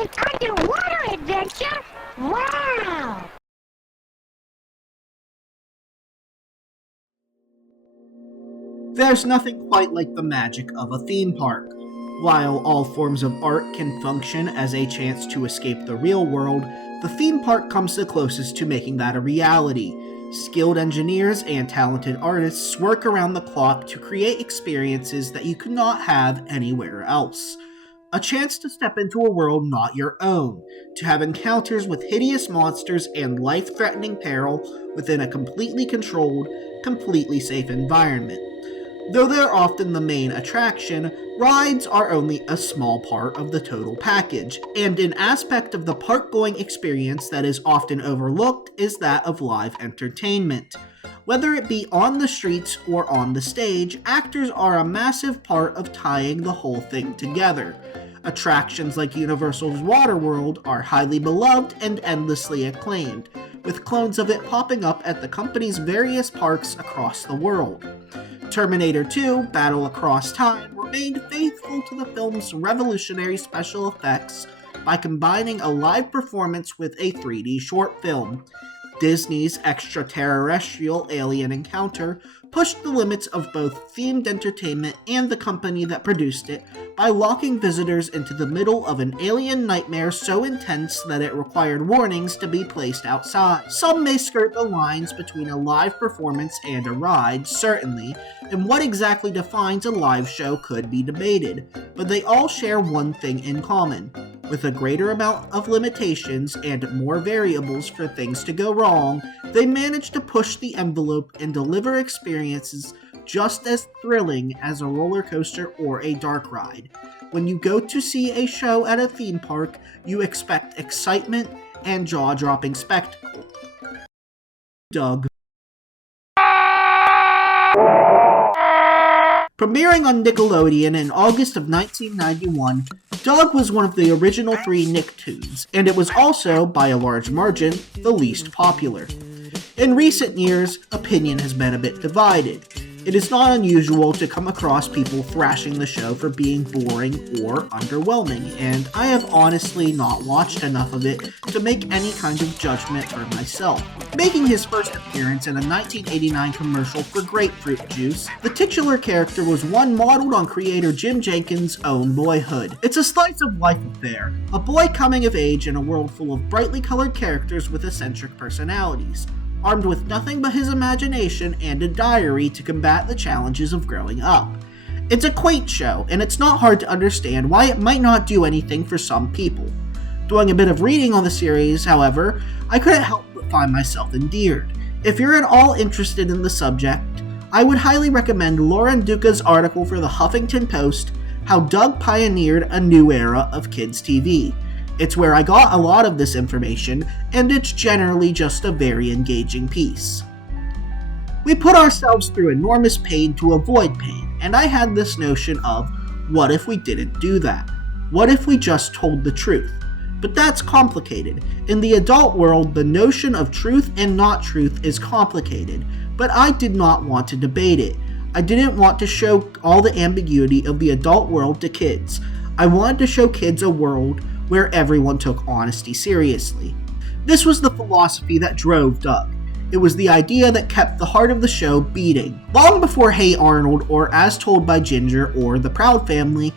An underwater adventure? Wow! There's nothing quite like the magic of a theme park. While all forms of art can function as a chance to escape the real world, the theme park comes the closest to making that a reality. Skilled engineers and talented artists work around the clock to create experiences that you could not have anywhere else. A chance to step into a world not your own, to have encounters with hideous monsters and life-threatening peril within a completely controlled, completely safe environment. Though they're often the main attraction, rides are only a small part of the total package, and an aspect of the park-going experience that is often overlooked is that of live entertainment. Whether it be on the streets or on the stage, actors are a massive part of tying the whole thing together. Attractions like Universal's Waterworld are highly beloved and endlessly acclaimed, with clones of it popping up at the company's various parks across the world. Terminator 2: Battle Across Time remained faithful to the film's revolutionary special effects by combining a live performance with a 3D short film. Disney's extraterrestrial alien encounter pushed the limits of both themed entertainment and the company that produced it by locking visitors into the middle of an alien nightmare so intense that it required warnings to be placed outside. Some may skirt the lines between a live performance and a ride, certainly, and what exactly defines a live show could be debated, but they all share one thing in common. With a greater amount of limitations and more variables for things to go wrong, they manage to push the envelope and deliver experiences just as thrilling as a roller coaster or a dark ride. When you go to see a show at a theme park, you expect excitement and jaw-dropping spectacle. Doug. Premiering on Nickelodeon in August of 1991, Doug was one of the original 3 Nicktoons, and it was also, by a large margin, the least popular. In recent years, opinion has been a bit divided. It is not unusual to come across people thrashing the show for being boring or underwhelming, and I have honestly not watched enough of it to make any kind of judgment for myself. Making his first appearance in a 1989 commercial for grapefruit juice, the titular character was one modeled on creator Jim Jenkins' own Boyhood. It's a slice of life affair, a boy coming of age in a world full of brightly colored characters with eccentric personalities, armed with nothing but his imagination and a diary to combat the challenges of growing up. It's a quaint show, and it's not hard to understand why it might not do anything for some people. Doing a bit of reading on the series, however, I couldn't help but find myself endeared. If you're at all interested in the subject, I would highly recommend Lauren Duca's article for the Huffington Post, How Doug Pioneered a New Era of Kids TV. It's where I got a lot of this information, and it's generally just a very engaging piece. We put ourselves through enormous pain to avoid pain, and I had this notion of, what if we didn't do that? What if we just told the truth? But that's complicated. In the adult world, the notion of truth and not truth is complicated, but I did not want to debate it. I didn't want to show all the ambiguity of the adult world to kids. I wanted to show kids a world where everyone took honesty seriously. This was the philosophy that drove Doug. It was the idea that kept the heart of the show beating. Long before Hey Arnold or As Told by Ginger or The Proud Family,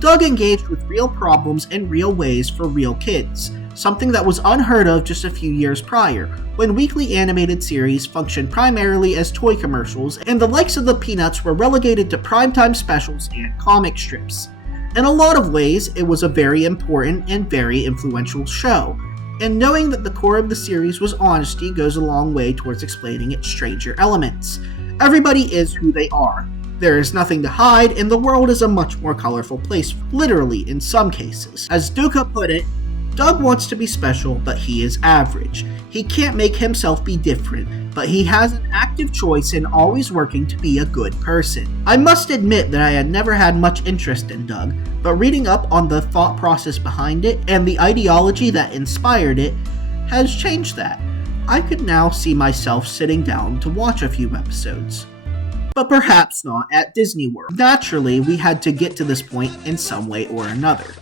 Doug engaged with real problems in real ways for real kids, something that was unheard of just a few years prior, when weekly animated series functioned primarily as toy commercials and the likes of the Peanuts were relegated to primetime specials and comic strips. In a lot of ways, it was a very important and very influential show, and knowing that the core of the series was honesty goes a long way towards explaining its stranger elements. Everybody is who they are. There is nothing to hide, and the world is a much more colorful place, literally in some cases. As Duca put it, Doug wants to be special, but he is average. He can't make himself be different, but he has an active choice in always working to be a good person. I must admit that I had never had much interest in Doug, but reading up on the thought process behind it and the ideology that inspired it has changed that. I could now see myself sitting down to watch a few episodes. But perhaps not at Disney World. Naturally, we had to get to this point in some way or another.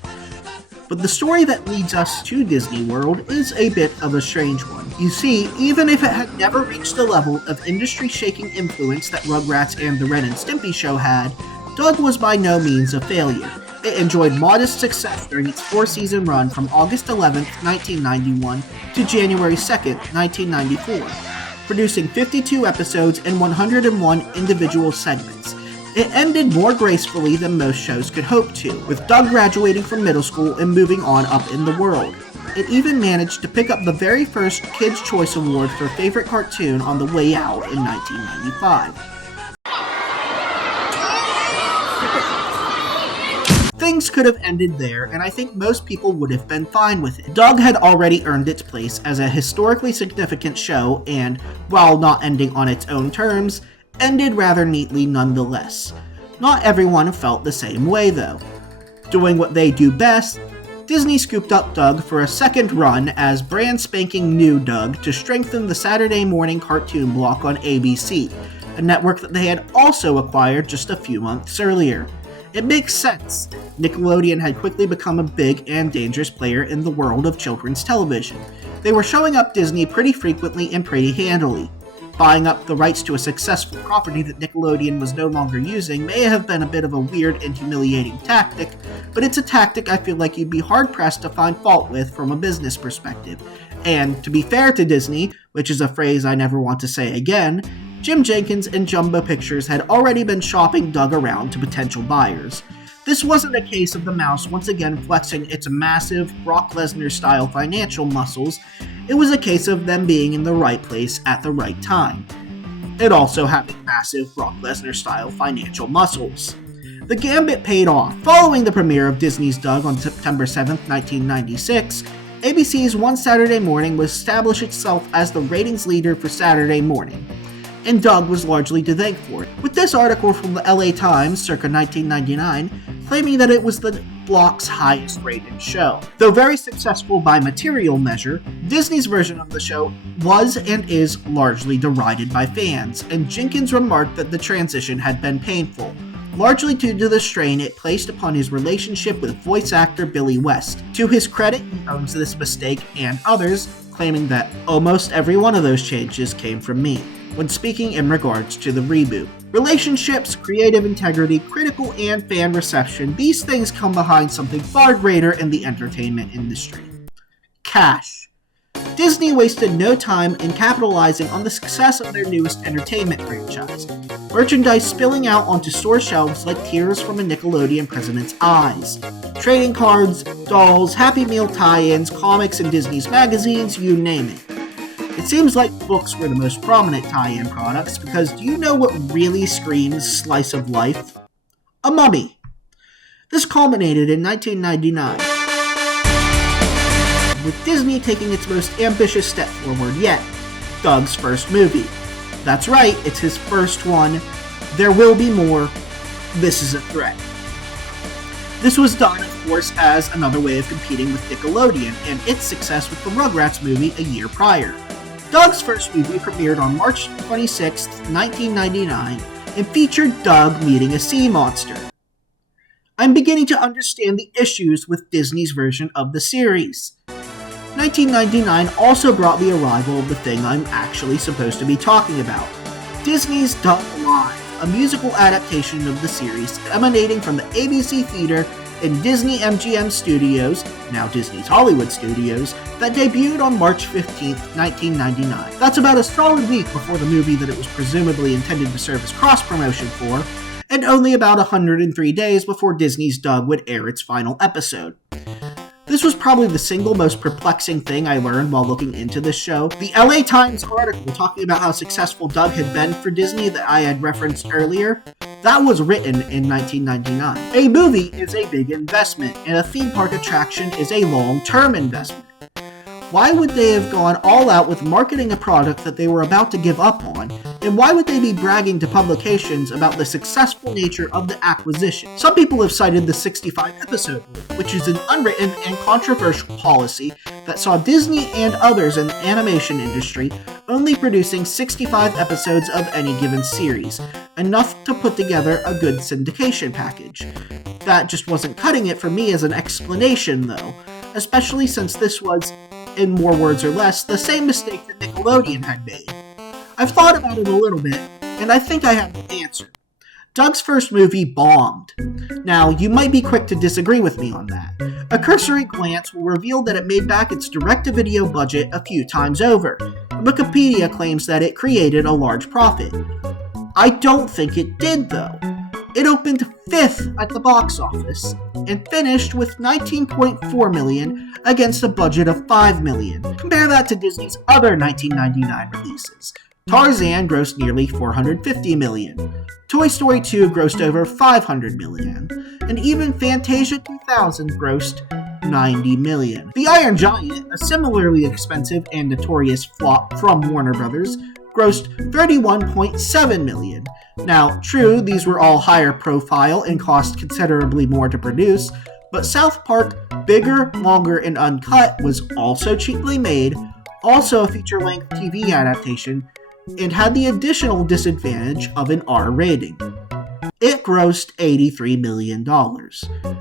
But the story that leads us to Disney World is a bit of a strange one. You see, even if it had never reached the level of industry-shaking influence that Rugrats and the Ren and Stimpy show had, Doug was by no means a failure. It enjoyed modest success during its 4-season run from August 11, 1991 to January 2, 1994, producing 52 episodes and 101 individual segments. It ended more gracefully than most shows could hope to, with Doug graduating from middle school and moving on up in the world. It even managed to pick up the very first Kids' Choice Award for Favorite Cartoon on the way out in 1995. Things could have ended there, and I think most people would have been fine with it. Doug had already earned its place as a historically significant show, and, while not ending on its own terms, ended rather neatly nonetheless. Not everyone felt the same way, though. Doing what they do best, Disney scooped up Doug for a second run as brand spanking new Doug to strengthen the Saturday morning cartoon block on ABC, a network that they had also acquired just a few months earlier. It makes sense. Nickelodeon had quickly become a big and dangerous player in the world of children's television. They were showing up Disney pretty frequently and pretty handily. Buying up the rights to a successful property that Nickelodeon was no longer using may have been a bit of a weird and humiliating tactic, but it's a tactic I feel like you'd be hard-pressed to find fault with from a business perspective. And to be fair to Disney, which is a phrase I never want to say again, Jim Jenkins and Jumbo Pictures had already been shopping Doug around to potential buyers. This wasn't a case of the mouse once again flexing its massive Brock Lesnar-style financial muscles, it was a case of them being in the right place at the right time. It also having massive Brock Lesnar-style financial muscles. The gambit paid off. Following the premiere of Disney's Doug on September 7, 1996, ABC's One Saturday Morning would establish itself as the ratings leader for Saturday morning, and Doug was largely to thank for it, with this article from the LA Times circa 1999 claiming that it was the block's highest rated show. Though very successful by material measure, Disney's version of the show was and is largely derided by fans, and Jenkins remarked that the transition had been painful, largely due to the strain it placed upon his relationship with voice actor Billy West. To his credit, he owns this mistake and others, claiming that almost every one of those changes came from me when speaking in regards to the reboot. Relationships, creative integrity, critical and fan reception, these things come behind something far greater in the entertainment industry. Cash. Disney wasted no time in capitalizing on the success of their newest entertainment franchise, merchandise spilling out onto store shelves like tears from a Nickelodeon president's eyes. Trading cards, dolls, Happy Meal tie-ins, comics and Disney's magazines, you name it. It seems like books were the most prominent tie-in products, because do you know what really screams slice of life? A mummy. This culminated in 1999, with Disney taking its most ambitious step forward yet, Doug's first movie. That's right, it's his first one. There will be more. This is a threat. This was done, of course, as another way of competing with Nickelodeon and its success with the Rugrats movie a year prior. Doug's first movie premiered on March 26, 1999, and featured Doug meeting a sea monster. I'm beginning to understand the issues with Disney's version of the series. 1999 also brought the arrival of the thing I'm actually supposed to be talking about, Disney's Doug Live, a musical adaptation of the series emanating from the ABC Theater and Disney MGM Studios, now Disney's Hollywood Studios, that debuted on March 15, 1999. That's about a solid week before the movie that it was presumably intended to serve as cross-promotion for, and only about 103 days before Disney's Doug would air its final episode. This was probably the single most perplexing thing I learned while looking into this show. The LA Times article talking about how successful Doug had been for Disney that I had referenced earlier, that was written in 1999. A movie is a big investment, and a theme park attraction is a long-term investment. Why would they have gone all out with marketing a product that they were about to give up on, and why would they be bragging to publications about the successful nature of the acquisition? Some people have cited the 65-episode rule, which is an unwritten and controversial policy that saw Disney and others in the animation industry only producing 65 episodes of any given series, enough to put together a good syndication package. That just wasn't cutting it for me as an explanation, though, especially since this was, in more words or less, the same mistake that Nickelodeon had made. I've thought about it a little bit, and I think I have the answer. Doug's first movie bombed. Now, you might be quick to disagree with me on that. A cursory glance will reveal that it made back its direct-to-video budget a few times over. Wikipedia claims that it created a large profit. I don't think it did, though. It opened 5th at the box office and finished with $19.4 million against a budget of $5 million. Compare that to Disney's other 1999 releases. Tarzan grossed nearly $450 million. Toy Story 2 grossed over $500 million. And even Fantasia 2000 grossed $90 million. The Iron Giant, a similarly expensive and notorious flop from Warner Brothers, grossed $31.7 million. Now, true, these were all higher profile and cost considerably more to produce, but South Park, bigger, longer, and uncut, was also cheaply made, also a feature-length TV adaptation, and had the additional disadvantage of an R rating. It grossed $83 million.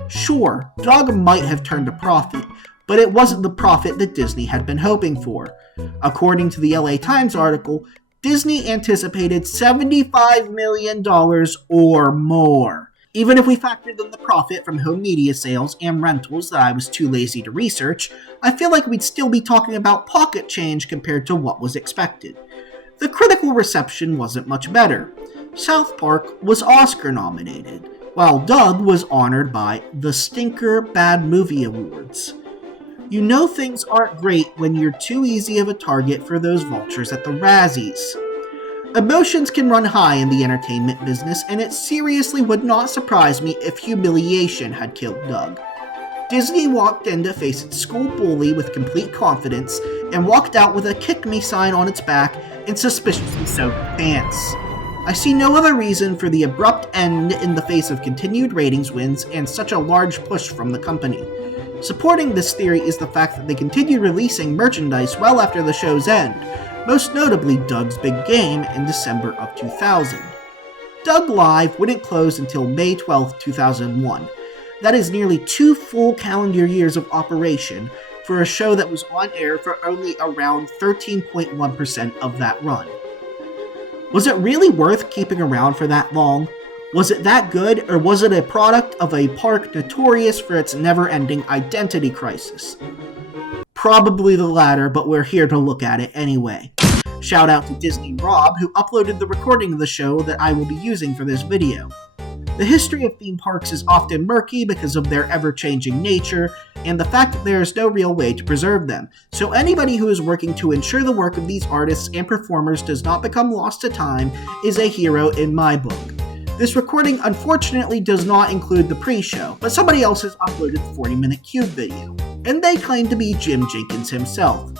Sure, Doug might have turned a profit, but it wasn't the profit that Disney had been hoping for. According to the LA Times article, Disney anticipated $75 million or more. Even if we factored in the profit from home media sales and rentals that I was too lazy to research, I feel like we'd still be talking about pocket change compared to what was expected. The critical reception wasn't much better. South Park was Oscar nominated, while Doug was honored by the Stinker Bad Movie Awards. You know things aren't great when you're too easy of a target for those vultures at the Razzies. Emotions can run high in the entertainment business, and it seriously would not surprise me if humiliation had killed Doug. Disney walked in to face its school bully with complete confidence, and walked out with a kick me sign on its back and suspiciously soaked pants. I see no other reason for the abrupt end in the face of continued ratings wins and such a large push from the company. Supporting this theory is the fact that they continued releasing merchandise well after the show's end, most notably Doug's Big Game in December of 2000. Doug Live wouldn't close until May 12, 2001. That is nearly 2 full calendar years of operation for a show that was on air for only around 13.1% of that run. Was it really worth keeping around for that long? Was it that good, or was it a product of a park notorious for its never-ending identity crisis? Probably the latter, but we're here to look at it anyway. Shout out to Disney Rob, who uploaded the recording of the show that I will be using for this video. The history of theme parks is often murky because of their ever-changing nature, and the fact that there is no real way to preserve them, so anybody who is working to ensure the work of these artists and performers does not become lost to time is a hero in my book. This recording unfortunately does not include the pre-show, but somebody else has uploaded the 40-minute Cube video, and they claim to be Jim Jenkins himself.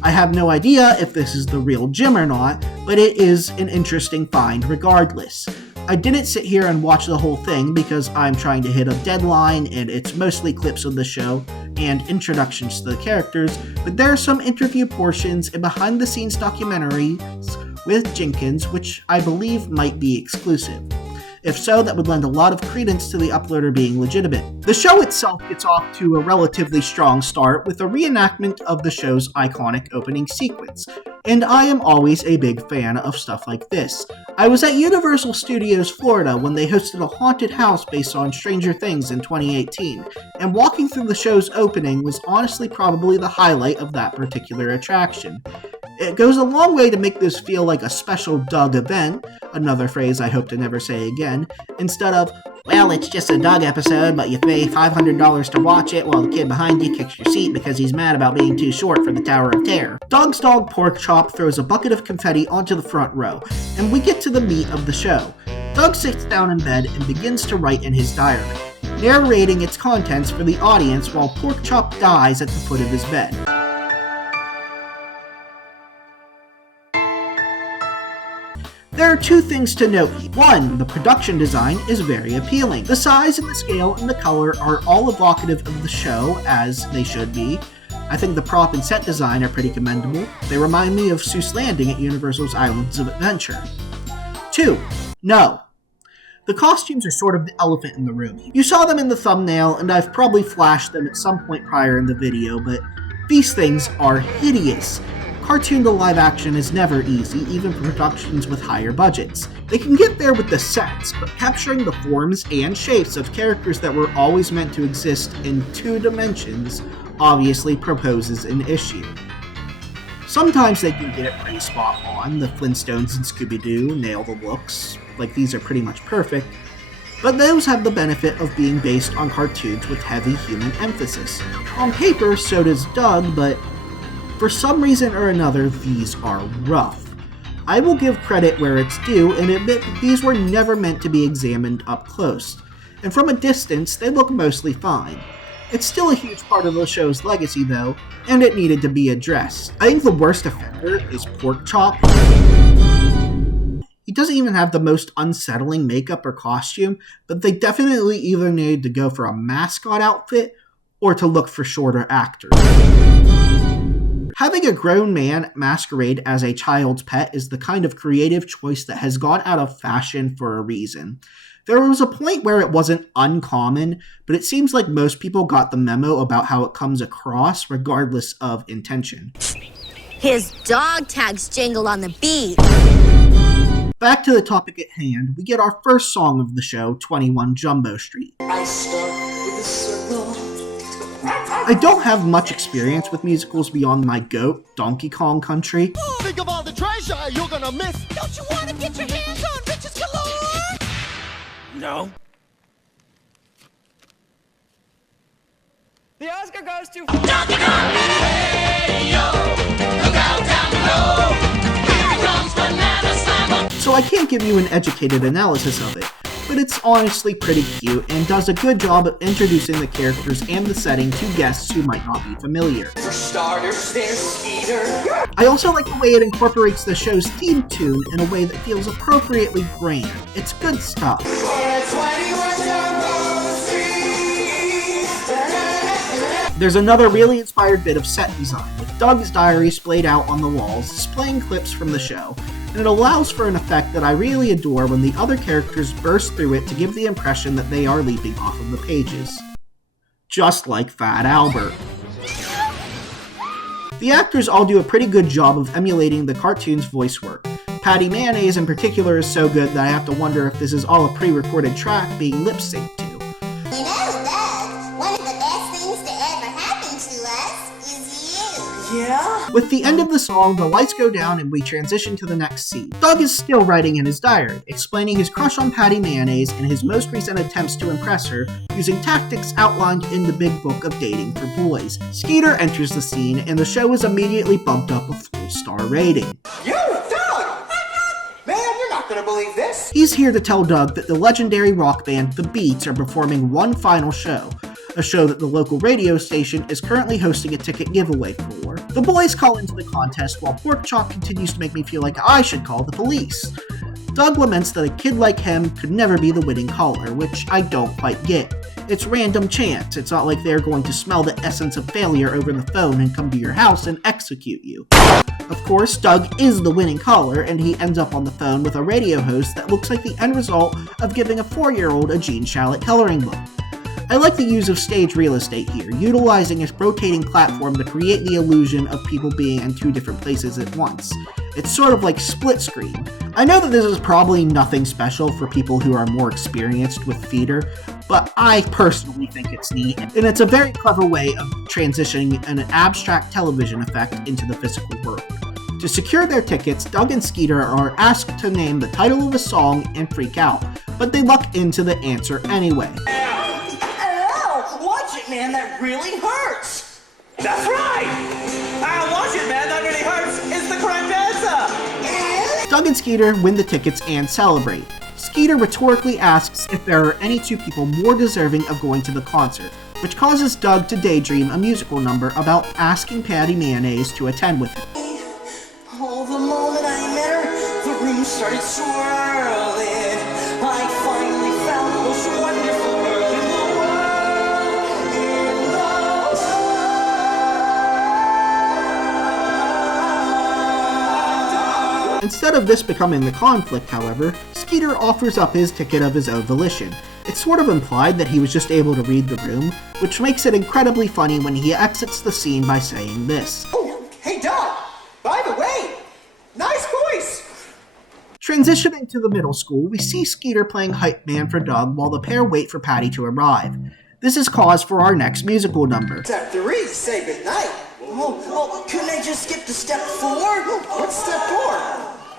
I have no idea if this is the real Jim or not, but it is an interesting find regardless. I didn't sit here and watch the whole thing because I'm trying to hit a deadline and it's mostly clips of the show and introductions to the characters, but there are some interview portions and behind-the-scenes documentaries with Jenkins which I believe might be exclusive. If so, that would lend a lot of credence to the uploader being legitimate. The show itself gets off to a relatively strong start with a reenactment of the show's iconic opening sequence, and I am always a big fan of stuff like this. I was at Universal Studios Florida when they hosted a haunted house based on Stranger Things in 2018, and walking through the show's opening was honestly probably the highlight of that particular attraction. It goes a long way to make this feel like a special Doug event, another phrase I hope to never say again, instead of, well, it's just a Doug episode, but you pay $500 to watch it while the kid behind you kicks your seat because he's mad about being too short for the Tower of Terror. Doug's dog Pork Chop throws a bucket of confetti onto the front row, and we get to the meat of the show. Doug sits down in bed and begins to write in his diary, narrating its contents for the audience while Pork Chop dies at the foot of his bed. There are 2 things to note. 1, the production design is very appealing. The size and the scale and the color are all evocative of the show, as they should be. I think the prop and set design are pretty commendable. They remind me of Seuss Landing at Universal's Islands of Adventure. 2, no. The costumes are sort of the elephant in the room. You saw them in the thumbnail, and I've probably flashed them at some point prior in the video, but these things are hideous. Cartoon to live action is never easy, even for productions with higher budgets. They can get there with the sets, but capturing the forms and shapes of characters that were always meant to exist in 2 dimensions obviously proposes an issue. Sometimes they can get it pretty spot on. The Flintstones and Scooby-Doo nail the looks, like these are pretty much perfect, but those have the benefit of being based on cartoons with heavy human emphasis. On paper, so does Doug, but for some reason or another, these are rough. I will give credit where it's due and admit that these were never meant to be examined up close, and from a distance, they look mostly fine. It's still a huge part of the show's legacy though, and it needed to be addressed. I think the worst offender is Porkchop. He doesn't even have the most unsettling makeup or costume, but they definitely either needed to go for a mascot outfit or to look for shorter actors. Having a grown man masquerade as a child's pet is the kind of creative choice that has gone out of fashion for a reason. There was a point where it wasn't uncommon, but it seems like most people got the memo about how it comes across regardless of intention. His dog tags jingle on the beat. Back to the topic at hand, we get our first song of the show, 21 Jumbo Street. I start with a circle. I don't have much experience with musicals beyond my goat, Donkey Kong Country. Think of all the treasure you're gonna miss. Don't you want to get your hands on riches galore? No. The Oscar goes to Donkey Kong! Hey, yo! Look out down below! Here comes Banana Slammer! So I can't give you an educated analysis of it, but it's honestly pretty cute and does a good job of introducing the characters and the setting to guests who might not be familiar. For starters, there's Skeeter. I also like the way it incorporates the show's theme tune in a way that feels appropriately grand. It's good stuff. There's another really inspired bit of set design, with Doug's diary splayed out on the walls, displaying clips from the show, and it allows for an effect that I really adore when the other characters burst through it to give the impression that they are leaping off of the pages. Just like Fat Albert. The actors all do a pretty good job of emulating the cartoon's voice work. Patty Mayonnaise in particular is so good that I have to wonder if this is all a pre-recorded track being lip-synced to. You know, Doug, one of the best things to ever happen to us is you. Yeah? With the end of the song, the lights go down and we transition to the next scene. Doug is still writing in his diary, explaining his crush on Patty Mayonnaise and his most recent attempts to impress her using tactics outlined in the big book of dating for boys. Skeeter enters the scene and the show is immediately bumped up a full star rating. You, Doug! Man, you're not gonna believe this. He's here to tell Doug that the legendary rock band The Beats are performing one final show, a show that the local radio station is currently hosting a ticket giveaway for. The boys call into the contest while Porkchop continues to make me feel like I should call the police. Doug laments that a kid like him could never be the winning caller, which I don't quite get. It's random chance. It's not like they're going to smell the essence of failure over the phone and come to your house and execute you. Of course, Doug is the winning caller, and he ends up on the phone with a radio host that looks like the end result of giving a 4-year-old a Gene Shalit coloring book. I like the use of stage real estate here, utilizing a rotating platform to create the illusion of people being in 2 different places at once. It's sort of like split screen. I know that this is probably nothing special for people who are more experienced with theater, but I personally think it's neat, and it's a very clever way of transitioning an abstract television effect into the physical world. To secure their tickets, Doug and Skeeter are asked to name the title of a song and freak out, but they luck into the answer anyway. Ow! Watch it, man, that really hurts! That's right! Ow, watch it, man, that really hurts! It's the correct answer! Doug and Skeeter win the tickets and celebrate. Skeeter rhetorically asks if there are any 2 people more deserving of going to the concert, which causes Doug to daydream a musical number about asking Patty Mayonnaise to attend with him. Oh, the moment I met her, the room started swirling. I finally found the most wonderful girl in the world. In the world. instead of this becoming the conflict, however, Skeeter offers up his ticket of his own volition. It's sort of implied that he was just able to read the room, which makes it incredibly funny when he exits the scene by saying this. Oh, hey Doug! By the way, nice voice! Transitioning to the middle school, we see Skeeter playing hype man for Doug while the pair wait for Patty to arrive. This is cause for our next musical number. Step 3, say goodnight. Oh, couldn't I just skip to step 4? What's step 4?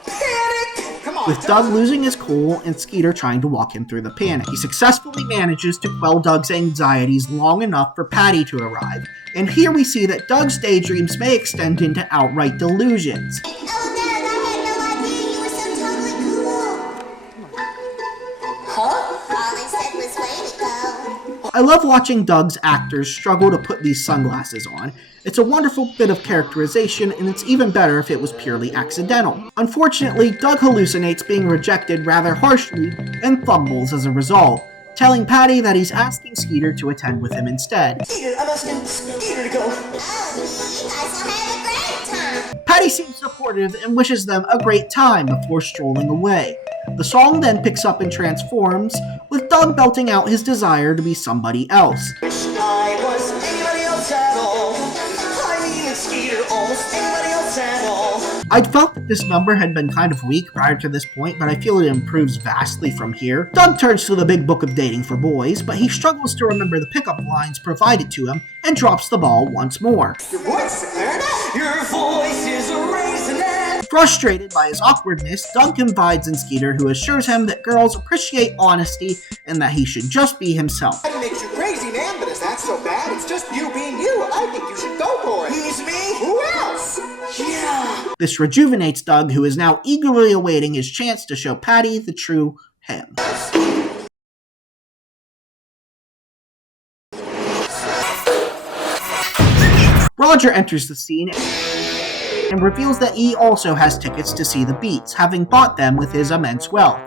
Panic! Come on, With Doug losing his cool and Skeeter trying to walk him through the panic. He successfully manages to quell Doug's anxieties long enough for Patty to arrive. And here we see that Doug's daydreams may extend into outright delusions. Oh, Dad, I had no idea you were so totally cool. Huh? All I said was way to go. I love watching Doug's actors struggle to put these sunglasses on. It's a wonderful bit of characterization, and it's even better if it was purely accidental. Unfortunately, Doug hallucinates being rejected rather harshly and fumbles as a result, telling Patty that he's asking Skeeter to attend with him instead. Skeeter, I'm asking Skeeter to go. Oh, you guys will have a great time. Patty seems supportive and wishes them a great time before strolling away. The song then picks up and transforms, with Doug belting out his desire to be somebody else. Wish I was anybody else at all. I mean, Skeeter, almost anybody else at all. I'd felt that this number had been kind of weak prior to this point, but I feel it improves vastly from here. Doug turns to the big book of dating for boys, but he struggles to remember the pickup lines provided to him and drops the ball once more. Your voice is a clarinet. Your voice is a raisinette. Frustrated by his awkwardness, Doug confides in Skeeter, who assures him that girls appreciate honesty and that he should just be himself. That makes you crazy, man, but is that so bad? It's just you being you. I think you should go for it. Who's me? Who else? Yeah. This rejuvenates Doug, who is now eagerly awaiting his chance to show Patty the true him. Roger enters the scene and reveals that he also has tickets to see the Beats, having bought them with his immense wealth.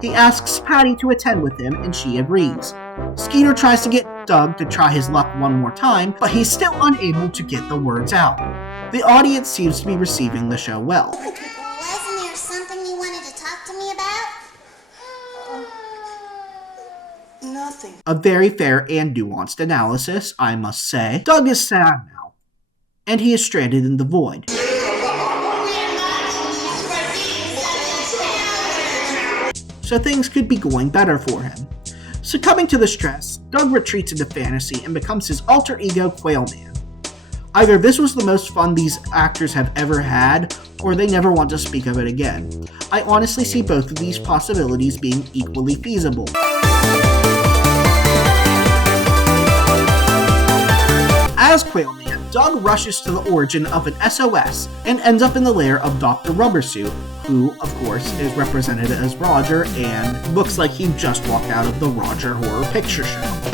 He asks Patty to attend with him, and she agrees. Skeeter tries to get Doug to try his luck one more time, but he's still unable to get the words out. The audience seems to be receiving the show well. Wasn't there something you wanted to talk to me about? Nothing. A very fair and nuanced analysis, I must say. Doug is sad now, and he is stranded in the void. So things could be going better for him. Succumbing to the stress, Doug retreats into fantasy and becomes his alter ego Quailman. Either this was the most fun these actors have ever had, or they never want to speak of it again. I honestly see both of these possibilities being equally feasible. As Quailman, Doug rushes to the origin of an SOS and ends up in the lair of Dr. Rubbersuit, who, of course, is represented as Roger and looks like he just walked out of the Roger Horror Picture Show.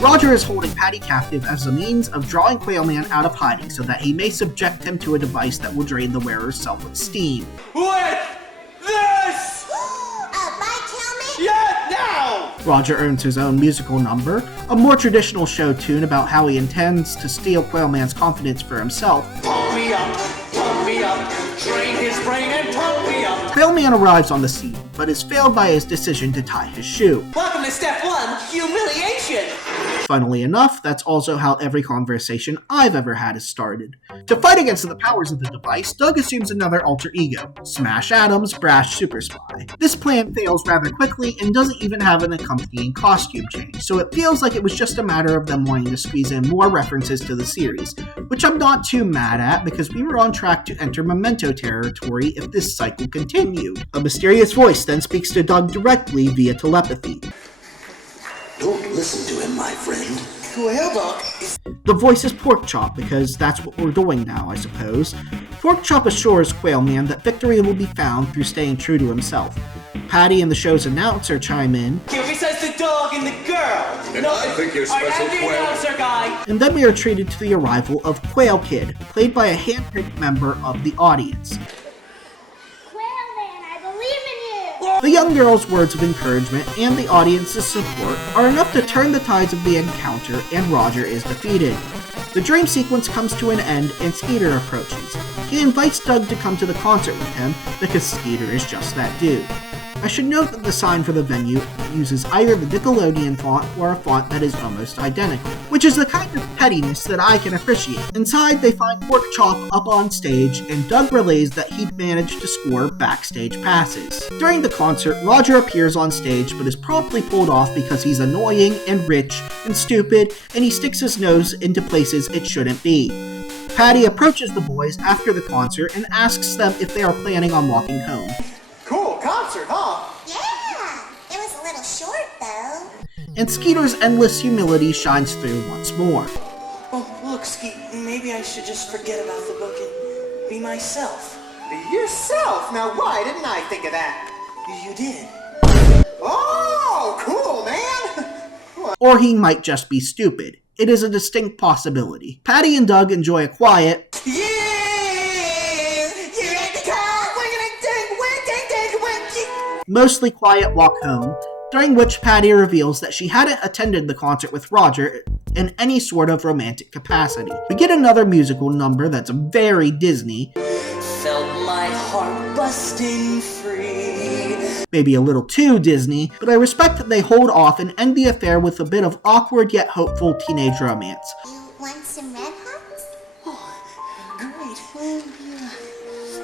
Roger is holding Patty captive as a means of drawing Quailman out of hiding so that he may subject him to a device that will drain the wearer's self-esteem. With this! Bye, Kelman. Yeah, now! Roger earns his own musical number, a more traditional show tune about how he intends to steal Quailman's confidence for himself. Pump me up, drain his brain and pump me up. Quailman arrives on the scene, but is failed by his decision to tie his shoe. Welcome to step 1, humiliation. Funnily enough, that's also how every conversation I've ever had is started. To fight against the powers of the device, Doug assumes another alter ego, Smash Adams' brash super spy. This plan fails rather quickly and doesn't even have an accompanying costume change, so it feels like it was just a matter of them wanting to squeeze in more references to the series, which I'm not too mad at because we were on track to enter Memento territory if this cycle continued. A mysterious voice then speaks to Doug directly via telepathy. Don't listen to him, my friend. Well, Doc, The voice is Porkchop because that's what we're doing now, I suppose. Porkchop assures Quailman that victory will be found through staying true to himself. Patty and the show's announcer chime in, besides the dog and the girl. And I think you're special, I'm the Quail. announcer guy. and then we are treated to the arrival of Quail Kid, played by a hand-picked member of the audience. Quailman, I believe in you. The young girl's words of encouragement and the audience's support are enough to turn the tides of the encounter, and Roger is defeated. The dream sequence comes to an end and Skeeter approaches. He invites Doug to come to the concert with him because Skeeter is just that dude. I should note that the sign for the venue uses either the Nickelodeon font or a font that is almost identical, which is the kind of pettiness that I can appreciate. Inside, they find Pork Chop up on stage, and Doug relays that he'd managed to score backstage passes. During the concert, Roger appears on stage but is promptly pulled off because he's annoying and rich and stupid, and he sticks his nose into places it shouldn't be. Patty approaches the boys after the concert and asks them if they are planning on walking home. Cool concert, huh? Yeah, it was a little short though. And Skeeter's endless humility shines through once more. Oh, look, Skeet, maybe I should just forget about the book and be myself. Be yourself? Now why didn't I think of that? You did. Oh, cool, man! Or he might just be stupid. It is a distinct possibility. Patty and Doug enjoy a quiet, mostly quiet walk home, during which Patty reveals that she hadn't attended the concert with Roger in any sort of romantic capacity. We get another musical number that's very Disney, Felt my heart busting free. maybe a little too Disney, but I respect that they hold off and end the affair with a bit of awkward yet hopeful teenage romance. You want some Red Hots? Oh, great.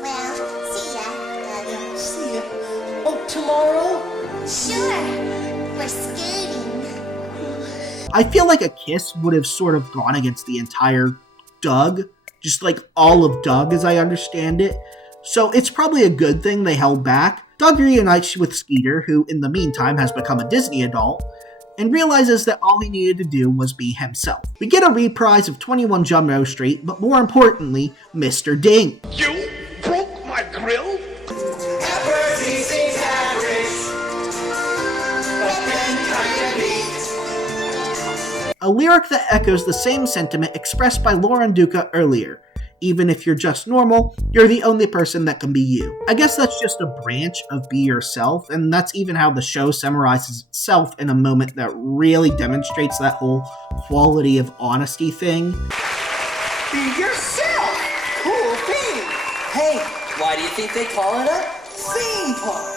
Well, see ya. See ya. Oh, tomorrow? Sure, we're skating. I feel like a kiss would have sort of gone against the entire Doug, just like all of Doug as I understand it. So it's probably a good thing they held back. Doug reunites with Skeeter, who in the meantime has become a Disney adult, and realizes that all he needed to do was be himself. We get a reprise of 21 Jumbo Street, but more importantly, Mr. Ding. You broke my grill? A lyric that echoes the same sentiment expressed by Lauren Duca earlier. Even if you're just normal, you're the only person that can be you. I guess that's just a branch of be yourself, and that's even how the show summarizes itself in a moment that really demonstrates that whole quality of honesty thing. Be yourself! Cool theme! Hey, why do you think they call it a theme park?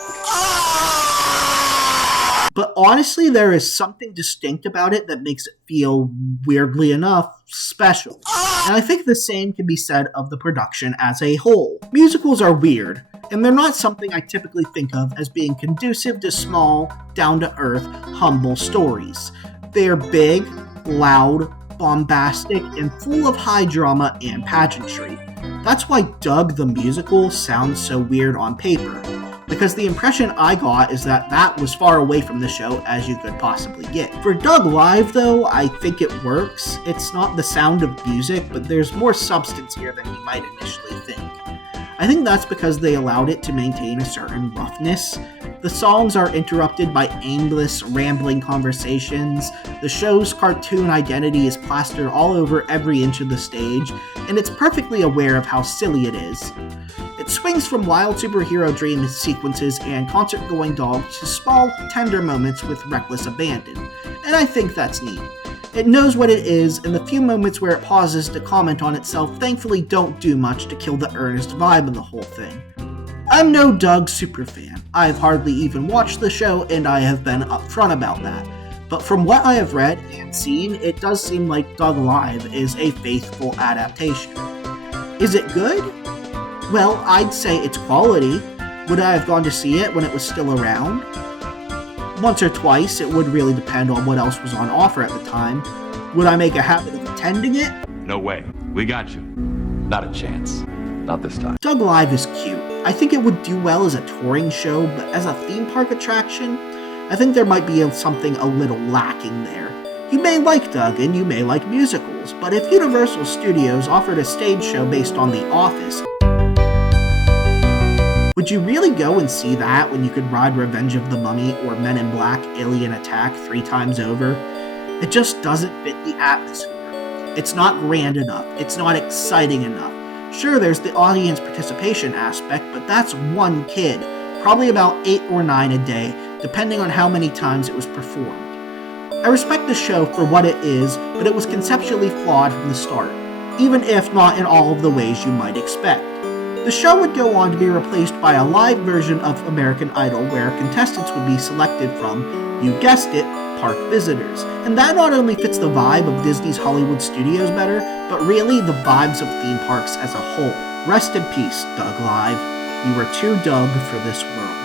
But honestly, there is something distinct about it that makes it feel, weirdly enough, special. And I think the same can be said of the production as a whole. Musicals are weird, and they're not something I typically think of as being conducive to small, down-to-earth, humble stories. They're big, loud, bombastic, and full of high drama and pageantry. That's why Doug the Musical sounds so weird on paper, because the impression I got is that that was far away from the show as you could possibly get. For Doug Live, though, I think it works. It's not the sound of music, but there's more substance here than you might initially think. I think that's because they allowed it to maintain a certain roughness. The songs are interrupted by aimless, rambling conversations, the show's cartoon identity is plastered all over every inch of the stage, and it's perfectly aware of how silly it is. It swings from wild superhero dream sequences and concert-going dogs to small, tender moments with reckless abandon, and I think that's neat. It knows what it is, and the few moments where it pauses to comment on itself thankfully don't do much to kill the earnest vibe of the whole thing. I'm no Doug superfan. I've hardly even watched the show, and I have been upfront about that. But from what I have read and seen, it does seem like Doug Live is a faithful adaptation. Is it good? Well, I'd say it's quality. Would I have gone to see it when it was still around? Once or twice, it would really depend on what else was on offer at the time. Would I make a habit of attending it? No way. We got you. Not a chance. Not this time. Doug Live is cute. I think it would do well as a touring show, but as a theme park attraction, I think there might be something a little lacking there. You may like Doug and you may like musicals, but if Universal Studios offered a stage show based on The Office, would you really go and see that when you could ride Revenge of the Mummy or Men in Black Alien Attack 3 times over? It just doesn't fit the atmosphere. It's not grand enough. It's not exciting enough. Sure, there's the audience participation aspect, but that's one kid, probably about 8 or 9 a day, depending on how many times it was performed. I respect the show for what it is, but it was conceptually flawed from the start, even if not in all of the ways you might expect. The show would go on to be replaced by a live version of American Idol where contestants would be selected from, you guessed it, park visitors. And that not only fits the vibe of Disney's Hollywood studios better, but really the vibes of theme parks as a whole. Rest in peace, Doug Live. You were too Doug for this world.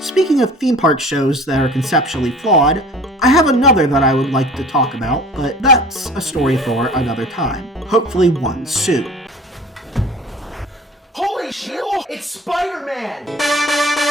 Speaking of theme park shows that are conceptually flawed, I have another that I would like to talk about, but that's a story for another time. Hopefully one soon. Holy shit! It's Spider-Man!